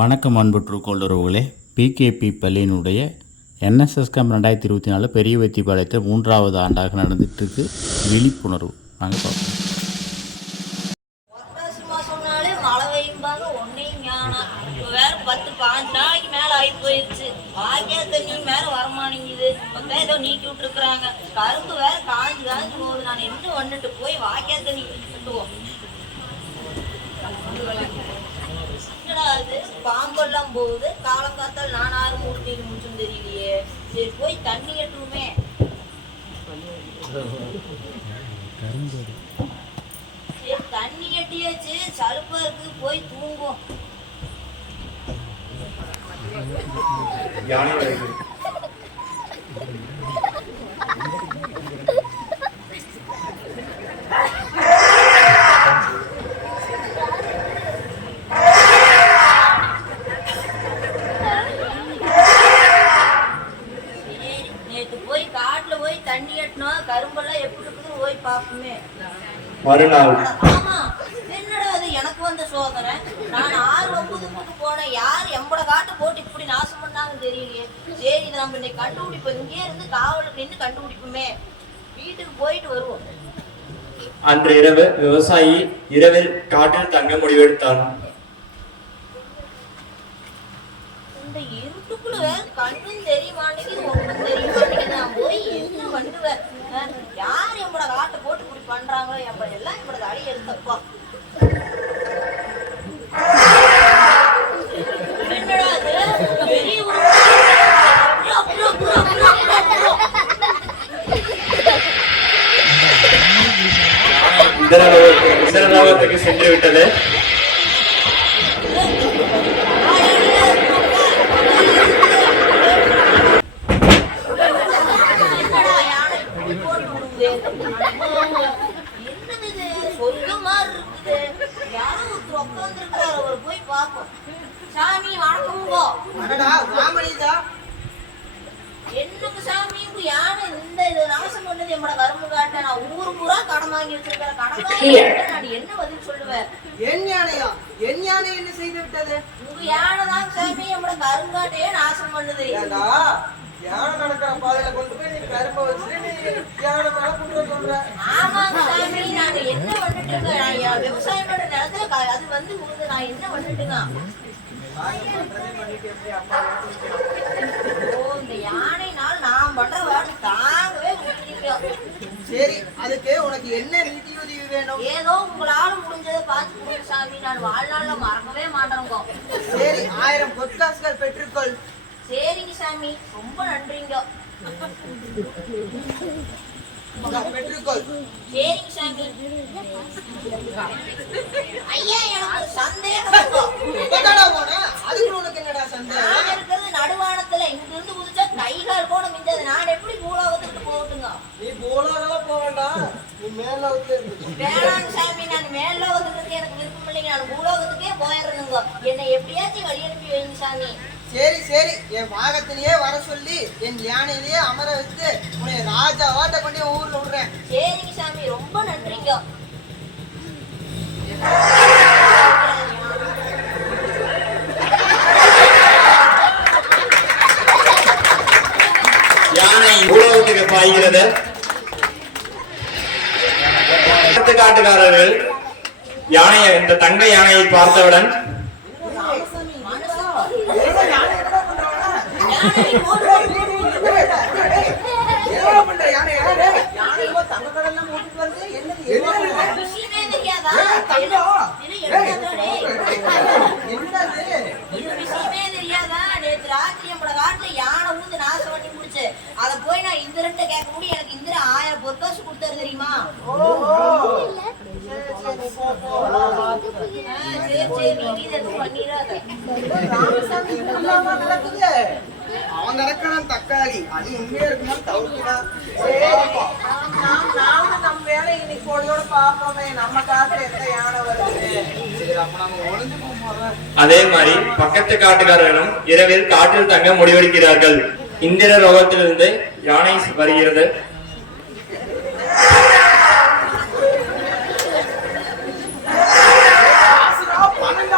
வணக்கம் அன்பு ட்ரூகோல்டர்களே. பிகேபி பள்ளியினுடைய என்எஸ்எஸ் கேம்ப் 2024 பெரிய வெற்றிப்பாளையத்தில் 3வது ஆண்டாக நடந்துகிட்ருக்கு. விழிப்புணர்வு நாங்கள் பார்ப்போம். மழை பெய்யும்பாங்க ஒன்னையும் ஞானம் வேற 10-15 நாளைக்கு மேல ஆகி போயிடுச்சு. வாய்க்கா தண்ணி மேல வரமாட்டேங்குது. ஏதோ நீக்கி விட்டுருக்குறாங்க. கரும்பு வேற காஞ்சு போகுது. நான் என்ன வந்துட்டு போய் வாய்க்கா தண்ணி விட்டுவோம். பாம்பெல்லாம் போகுது. காலங்காத்தால் நான் 6 முடிச்சுன்னு தெரியலையே. சரி போய் தண்ணி ஏற்றுமே. சரி தண்ணி கட்டியாச்சு. சலுப்பா இருக்கு, போய் தூங்கும். தண்ணி எட்டணும். கரும்பெல்லாம் எப்படி இருக்குன்னு போய் பார்ப்போமே. மறுநாள் ஆமா, என்னடா அது எனக்கு வந்த சோதனை. நான் 6-9 போனேன். யார் எம்பட காட்டு போட்டு இப்படி நாசம் பண்ணாங்க தெரியலையே. சரி இதை நம்ம இன்னைக்கு கண்டுபிடிப்போம். இங்கே இருந்து காவலுக்கு நின்று கண்டுபிடிப்போமே. வீட்டுக்கு போயிட்டு வருவோம். அன்று இரவு விவசாயி இரவில் காட்டில் தங்க முடிவெடுத்தான். இந்த இருட்டுக்குள்ள கண்ணும் தெரிய மாட்டேங்குது, ஒன்றும் தெரிய மாட்டேங்குது. நான் போய் என்ன பண்ணுவேன்? யார் எம்பட காட்டை போட்டு இப்படி பண்றாங்களோ எல்லாம் எம்பட அடி எடுத்தப்பா. என்னடா அது பெரிய இந்திரலோகத்துக்கு சென்று விட்டது. சாமி வணக்கமுங்கோ. என்னக்கு சாமி யானை இந்த இது நாசம் பண்ணது எம்மட கரும்பு காட்ட. நான் ஊரு பூரா கடன் வாங்கி வச்சிருக்கிறேன். கடன் நான் என்ன பதில் சொல்லுவேன்? என் யானையா? என் யானை என்ன செய்து விட்டது? உங்க யானை தான் சாமி எம்மட கருங்காட்டையே நாசம் பண்ணுது. யானை நடக்கிற பாதையில கொண்டு போய் நீ கரும்பை வச்சுட்டு நீ யானை மேல குற்றம் சொல்ற. ஆமாங்க சாமி, நாங்க என்ன பண்ணிட்டுங்க? நான் விவசாயம் பண்ற நேரத்துல அது வந்து உங்க நான் என்ன பண்ணிட்டுங்க? இந்த யானைனால நான் பண்ற வேலை தாங்கவே முடியும். சரி, அதுக்கு உனக்கு என்ன நிதி உதவி வேணும்? ஏதோ உங்களால முடிஞ்சதை பார்த்து கொடுங்க சாமி. நான் வாழ்நாள்ல மறக்கவே மாட்டேங்க. சரி, 1000 பொற்காசுகள் பெற்றுக்கொள். சரிங்க சாமி, ரொம்ப நன்றிங்க. பெற்றுக்கொள். சரிங்க சாமி. ஐயா எனக்கு சந்தேகம். அதுக்கு உனக்கு என்னடா சந்தேகம்? நான் இருக்கிறது நடுவானத்துல. இங்க இருந்து குதிச்சா கை கால் போன மிஞ்சது. நான் எப்படி பூலோகத்துக்கு போகட்டுங்க? நீ பூலோகெல்லாம் போக வேண்டாம், நீ மேலோகத்துல இருக்கு. வேணாங்க சாமி, நான் மேல்லோகத்துக்கு எனக்கு விருப்பம் இல்லைங்க. நான் பூலோகத்துக்கே போயிடணுங்க. என்னை எப்படியாச்சும் வழி அனுப்பி வைங்க சாமி. சரி சரி, என் வாகத்திலேயே வர சொல்லி என் யானையிலேயே அமர வச்சு உன்னை ராஜாவாட்ட கொண்டு ஊர்ல விடுறேன். சரிங்க சாமி, ரொம்ப நன்றிங்க. யானை பூலோகத்துக்கு பாய்கிறது. காட்டுக்காரர்கள் யானையை, இந்த தங்க யானையை பார்த்தவுடன் அதை போய் நான் இந்திரன்ட்ட கேட்க முடியும். எனக்கு இந்திர 1000 பொற்காசு கொடுத்தாரு தெரியுமா? அவன் நடக்கிறான் தக்காளி, அது உண்மையா இருக்குமா தவிர்க்கிறா. நம்ம வேலை இன்னைக்கு போடியோட பாப்போமே, நம்ம காட்டுல எந்த யானை வருது. சரி, அப்ப நம்ம ஒளிஞ்சு போவோம். அதே மாதிரி பக்கத்து காட்டுக்காரர்களும் இரவில் காட்டில் தங்க முடிவெடுக்கிறார்கள். இந்திர லோகத்திலிருந்து யானை வருகிறது. பணம்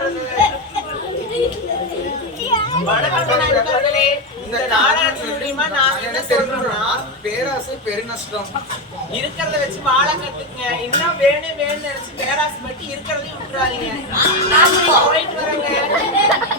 பண்றது? வணக்கம் நண்பர்களே. இந்த நாடகத்து மூலியமா நாங்க என்ன சொல்றோம்னா, பேராசை பெருநஷ்டம். இருக்கிறத வச்சு வாழ கத்துக்குங்க. இன்னும் வேணும் வேணும்னு நினைச்சு பேராசை பட்டு இருக்கிறதையும் விட்டுறாதீங்க. நான் போயிட்டு வரேங்க.